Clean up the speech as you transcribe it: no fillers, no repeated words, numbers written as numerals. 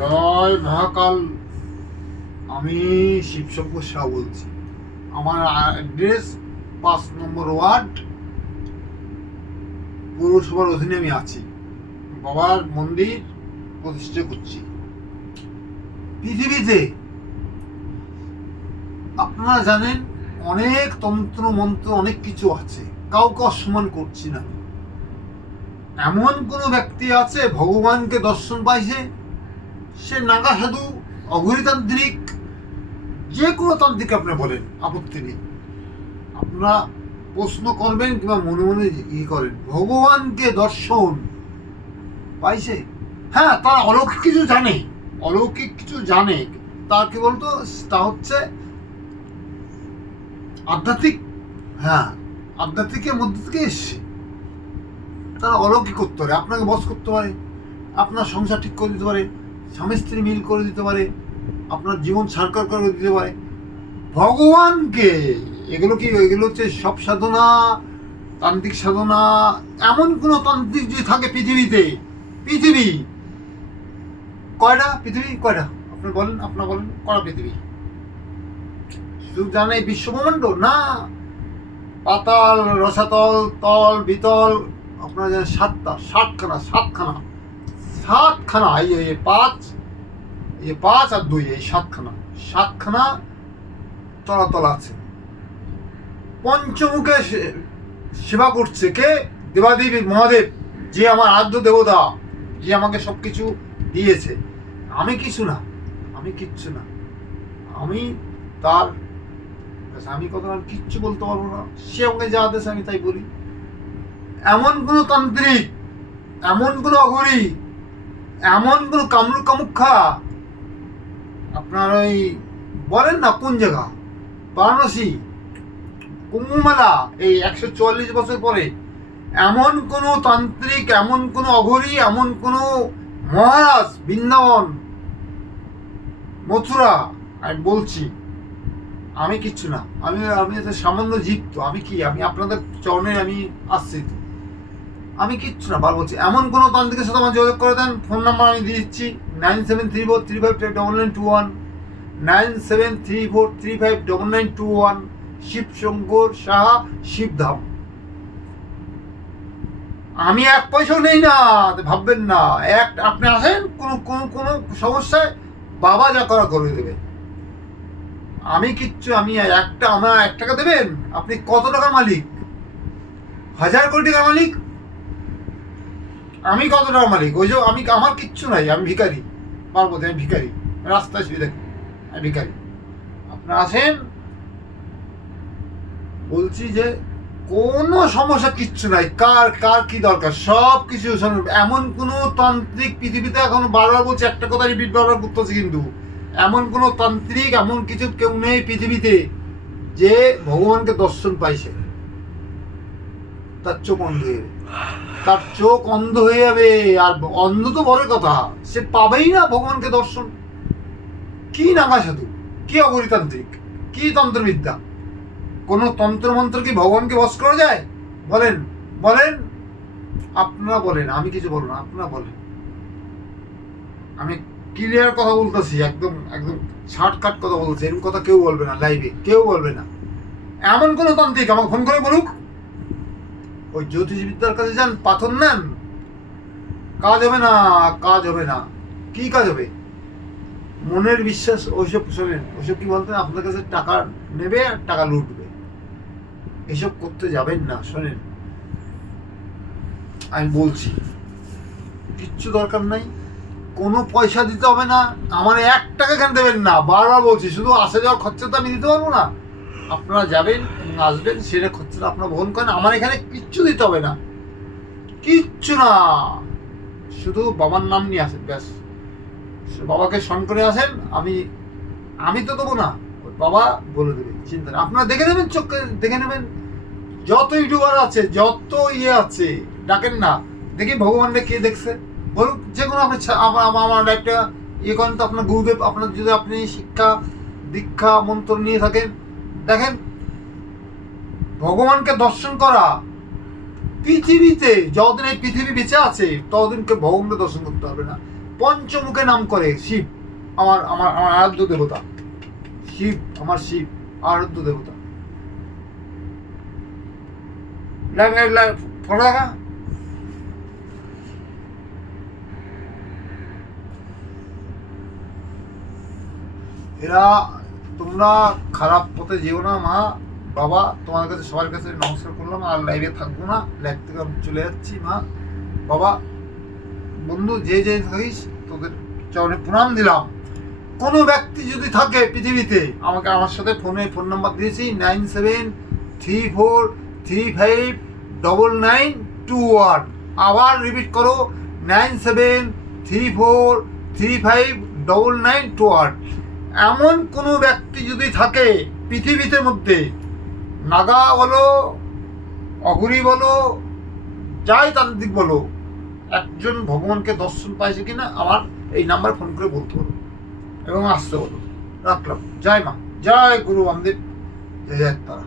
জয় মহাকাল। আমি শিবশঙ্কর শাহ বলছি। আমার অ্যাড্রেস 5 নম্বর ওয়ার্ড, পৌরসভার অধীনে আমি আছি। বাবার মন্দির প্রতিষ্ঠা করছি। পৃথিবীতে আপনারা জানেন অনেক তন্ত্র মন্ত্র অনেক কিছু আছে, কাউকে অসম্মান করছি না। এমন কোনো ব্যক্তি আছে ভগবানকে দর্শন পাইছে, সে নাগা সাধু, অঘরিতান্ত্রিক, যে কোনো তান্ত্রিক আপনি বলেন, আপত্তি নেই। আপনারা প্রশ্ন করবেন কিংবা মনে মনে করেন, ভগবানকে দর্শন পাইছে? হ্যাঁ, তারা অলৌকিক কিছু জানে, অলৌকিক কিছু জানে। তা কি বলতো, তা হচ্ছে আধ্যাত্মিক। হ্যাঁ, আধ্যাত্মিকের মধ্যে থেকে এসছে। তারা অলৌকিক করতে পারে, আপনাকে বশ করতে পারে, আপনার সংসার ঠিক করে দিতে পারে, স্বামী স্ত্রী মিল করে দিতে পারে, আপনার জীবন সারকার করে দিতে পারে। ভগবানকে এগুলো হচ্ছে সব সাধনা, তান্ত্রিক সাধনা। এমন কোনো তান্ত্রিক যদি থাকে পৃথিবী কয়টা? পৃথিবী কয়টা আপনার বলেন কয়টা পৃথিবী? শুধু জানে বিশ্বব্রহ্মাণ্ড না, পাতাল, রসাতল, তল, বিতল, আপনারা জানেন সাতখানা এই 5 আর 2 এই সাতখানা তলাতল আছে। পঞ্চমুখে সেবা করছে কে? দেবাদেবী মহাদেব, যে আমার আদ্য দেবতা, যে আমাকে সবকিছু দিয়েছে। আমি কিচ্ছু না, আমি তার, আমি কথা কিচ্ছু বলতে পারবো না। সে আমাকে যা আদেশ আমি তাই বলি। এমন কোনো তান্ত্রিক, এমন কোনো অঘরী, এমন কোনো কামুক্ষা, আপনার ওই বলেন না কোন জায়গা, বারাণসী, কুম্ভমেলা, এই 144 বছর পরে এমন কোনো তান্ত্রিক, এমন কোনো অঘরী, এমন কোনো মহারাজ, বৃন্দাবন, মথুরা, আমি বলছি আমি কিচ্ছু না। আমি সামান্য জীব। তো আমি কি? আমি আপনাদের চরণে আমি আসছি তো, আমি কিচ্ছু না। বলছি এমন কোনো তান্ত্রিকের সাথে আমার যোগাযোগ করে দেন। ফোন নাম্বার আমি দিয়ে দিচ্ছি 9734359921, 9734359921। শিবশঙ্কর সাহা, শিবধাম। আমি 1 পয়সাও নেই না, ভাববেন না। আপনি আসেন, কোনো সমস্যায় বাবা যা করা করে দেবে। আমি কিচ্ছু, আমার 1 টাকা দেবেন? আপনি কত টাকার মালিক? 1000 কোটি টাকার মালিক? আমি কত টাকার মালিক? ওই যে আমার কিচ্ছু নাই, আমি ভিখারি। পার্বতী, আমি ভিখারি, রাস্তায় শুয়ে দেখি, আমি ভিখারি। আপনারা আসেন, বলছি যে কোনো সমস্যা কিচ্ছু নাই। কার কি দরকার, সব কিছু। এমন কোনো তান্ত্রিক পৃথিবীতে, এখন বারবার বলছি, একটা কথা রিপিট বারবার করতেছি, কিন্তু এমন কোনো তান্ত্রিক, এমন কিছু কেউ নেই পৃথিবীতে যে ভগবানকে দর্শন পাইছে। তার চোখ অন্ধ হয়ে যাবে। আর অন্ধ তো বড় কথা, সে পাবেই না ভগবানকে দর্শন। কি নাগা সাধু, কি অঘরিতান্ত্রিক, কি তন্ত্রবিদ্যা? কোনো তন্ত্রমন্ত্র কি ভগবানকে বশ করা যায়? বলেন আপনারা বলেন, আমি কিছু বলবো না, আপনারা বলেন। আমি ক্লিয়ার কথা বলতেছি, একদম শর্টকাট কথা বলছি। এরকম কথা কেউ বলবে না, লাইভে কেউ বলবে না। এমন কোনো তান্ত্রিক আমাকে ফোন করে বলুক। ওই জ্যোতিষবিদ্যার কাছে যান, পাথর নেন, কাজ হবে না। কি কাজ হবে? মনের বিশ্বাস। ওইসব শোনেন, ওইসব কি বলতেন, আপনার কাছে টাকা নেবে আর টাকা লুটবে, এসব করতে যাবেন না। শোনেন, আমি বলছি কিচ্ছু দরকার নাই, কোনো পয়সা দিতে হবে না। আমার 1 টাকা কেন দেবেন না? বারবার বলছি, শুধু আসা যাওয়ার খরচা তো আমি দিতে পারবো না। আপনারা যাবেন এবং আসবেন, সেটা খরচাটা আপনারা বহন করেন। আমার এখানে কিচ্ছু দিতে হবে না, কিচ্ছু না। শুধু বাবার নাম নিয়ে আসেন, ব্যাস। বাবাকে স্মরণ করে আসেন। আমি তো দেবো না, বাবা বলে দেবে, চিন্তা নেই। আপনারা দেখে নেবেন, চোখে দেখে নেবেন। যত ইউটিউবার আছে, যত আছে, ডাকেন না, দেখি ভগবানকে কে দেখছে বলুক। যে কোনো আমার একটা করেন তো, আপনার গুরুদেব, আপনার যদি আপনি শিক্ষা দীক্ষা মন্ত্র নিয়ে থাকেন, দেখেন ভগবানকে দর্শন করা পৃথিবীতে, যতদিন এই পৃথিবী বেঁচে আছে ততদিনকে ভগবানকে দর্শন করতে হবে না। পঞ্চমুখে নাম করে শিব, আমার আমার আমার আরাধ্য দেবতা শিব, আমার শিব আরাধ্য দেবতা। পড়া এরা, তোমরা খারাপ পথে যেও না মা বাবা, তোমাদের কাছে সবার কাছে নমস্কার করলাম, আর লাইভে থাকবো না, লাইভ থেকে আমি চলে যাচ্ছি। মা বাবা বন্ধু যে যে থাকিস তোদের চরণে প্রণাম দিলাম। কোনো ব্যক্তি যদি থাকে পৃথিবীতে, আমাকে আমার সাথে ফোন নাম্বার দিয়েছি 9734359921। আবার রিপিট করো 9734359921। এমন কোনো ব্যক্তি যদি থাকে পৃথিবীতে মধ্যে, নাগা বলো, অঘরি বলো, যাই তান্ত্রিক বলো, একজন ভগবানকে দর্শন পাইছে কিনা আমার এই নাম্বার ফোন করে বলতে পারো এবং আসতে বলো। রাখলাম। জয় মা, জয় গুরু বামদেব, জয় জয় তারা।